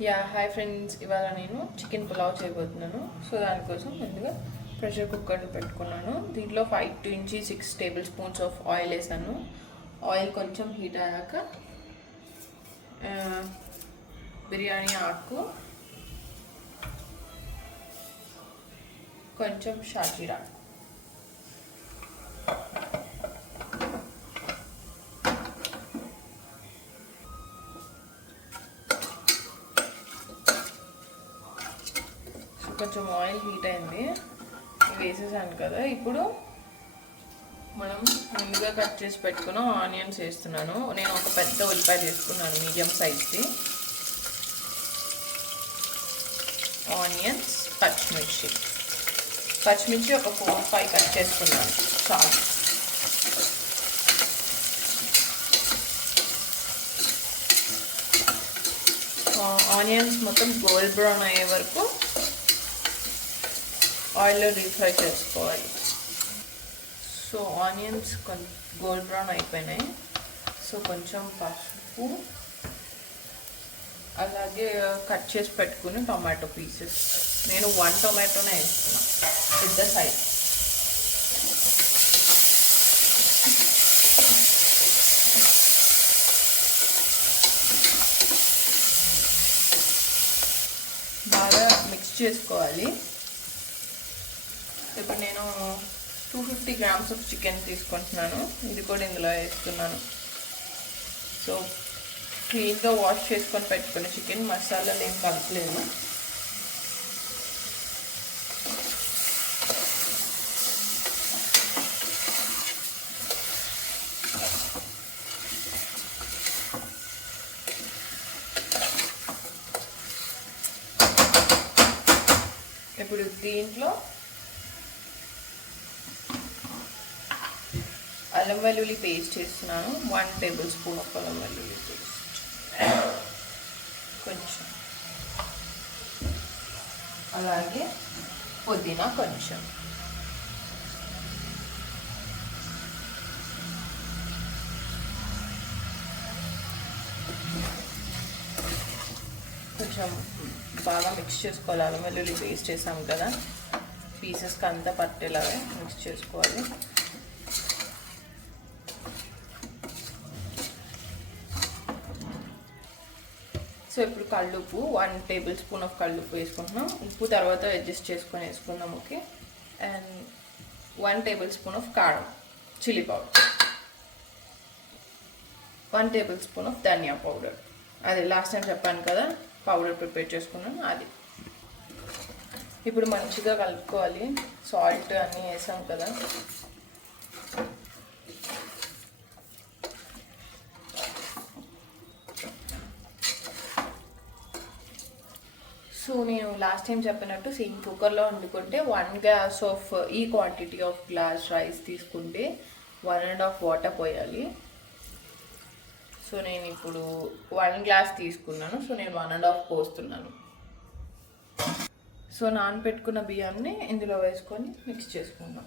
Hi friends, ఇవాళ నేను chicken pulao చేయబోతున్నాను. సో దానికోసం ముందుగా ప్రెషర్ కుక్కర్ పెట్టుకున్నాను. దీంట్లో 5 to 6 table spoons of oil వేసాను. ఆయిల్ కొంచెం హీట్ అయ్యాక బిర్యానీ ఆకు, కొంచెం షాజీరా, కొంచెం ఆయిల్ హీట్ అయింది, ఇవి వేసేసాను కదా. ఇప్పుడు మనం ముందుగా కట్ చేసి పెట్టుకున్న ఆనియన్స్ వేస్తున్నాను. నేను ఒక పెద్ద ఉల్లిపాయ తీసుకున్నాను, మీడియం సైజ్ది. ఆనియన్స్, పచ్చిమిర్చి ఒక 4-5 కట్ చేసుకున్నాను చాలు. ఆనియన్స్ మొత్తం గోల్డ్ బ్రౌన్ అయ్యే వరకు ఆయిల్లో డీప్ ఫ్రై చేసుకోవాలి. సో ఆనియన్స్ గోల్డ్ బ్రౌన్ అయిపోయినాయి. సో కొంచెం పసుపు, అలాగే కట్ చేసి పెట్టుకుని టొమాటో పీసెస్. నేను 1 టొమాటోనే వేస్తున్నా, పెద్ద సైజ్. బాగా మిక్స్ చేసుకోవాలి. ఇప్పుడు నేను 250 grams ఆఫ్ చికెన్ తీసుకుంటున్నాను. ఇది కూడా ఇందులో వేస్తున్నాను. సో క్లీన్గా వాష్ చేసుకొని పెట్టుకున్న చికెన్, మసాలాలు ఏం కలపలేదు. ఇప్పుడు దీంట్లో అల్లం వెల్లుల్లి పేస్ట్ చేస్తున్నాను. 1 టేబుల్ స్పూన్ ఆఫ్ అల్లం వెల్లుల్లి పేస్ట్, కొంచెం, అలాగే పుదీనా కొంచెం, కొంచెం బాగా మిక్స్ చేసుకోవాలి. అల్లం వెల్లుల్లి పేస్ట్ చేసాం కదా, పీసెస్కి అంతా పట్టేలాగా మిక్స్ చేసుకోవాలి. సో ఇప్పుడు కల్లుప్పు, 1 టేబుల్ స్పూన్ ఆఫ్ కల్లుప్పు వేసుకుంటున్నాం. ఉప్పు తర్వాత అడ్జస్ట్ చేసుకొని వేసుకుందాం, okay. And 1 tablespoon of కారం, chilli powder, 1 tablespoon of ధనియా పౌడర్. అది లాస్ట్ టైం చెప్పాను కదా, పౌడర్ ప్రిపేర్ చేసుకున్నాను అది. ఇప్పుడు మంచిగా కలుపుకోవాలి. సాల్ట్ అన్నీ వేసాం కదా. సో నేను లాస్ట్ టైం చెప్పినట్టు సేమ్ కుక్కర్లో వండుకుంటే 1 గ్లాస్ ఆఫ్ ఈ క్వాంటిటీ ఆఫ్ గ్లాస్ రైస్ తీసుకుంటే 1.5 వాటర్ పోయాలి. సో నేను ఇప్పుడు 1 గ్లాస్ తీసుకున్నాను. సో నేను 1.5 పోస్తున్నాను. సో నానబెట్టుకున్న బియ్యాన్ని ఇందులో వేసుకొని మిక్స్ చేసుకుందాం.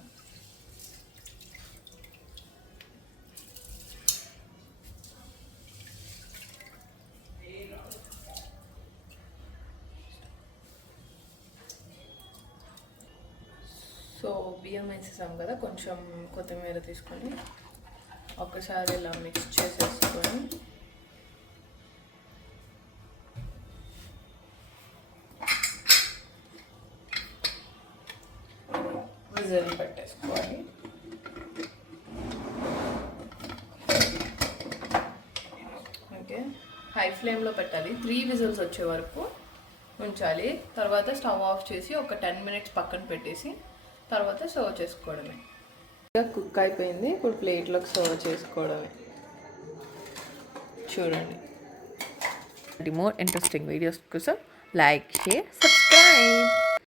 సో బియ్యం వేసేసాం కదా, కొంచెం కొత్తిమీర తీసుకొని ఒక్కసారి ఇలా మిక్స్ చేసేసుకొని విజిల్ పెట్టేసుకోవాలి. ఓకే, హై ఫ్లేమ్లో పెట్టాలి. 3 విజిల్స్ వచ్చే వరకు ఉంచాలి. తర్వాత స్టవ్ ఆఫ్ చేసి ఒక 10 minutes పక్కన పెట్టేసి తర్వాత సర్వ్ చేసుకోవడమే. కుక్ అయిపోయింది. ఇప్పుడు ప్లేట్లోకి సర్వ్ చేసుకోవడమే. చూడండి. మోర్ ఇంట్రెస్టింగ్ వీడియోస్ కోసం లైక్, షేర్, సబ్స్క్రైబ్.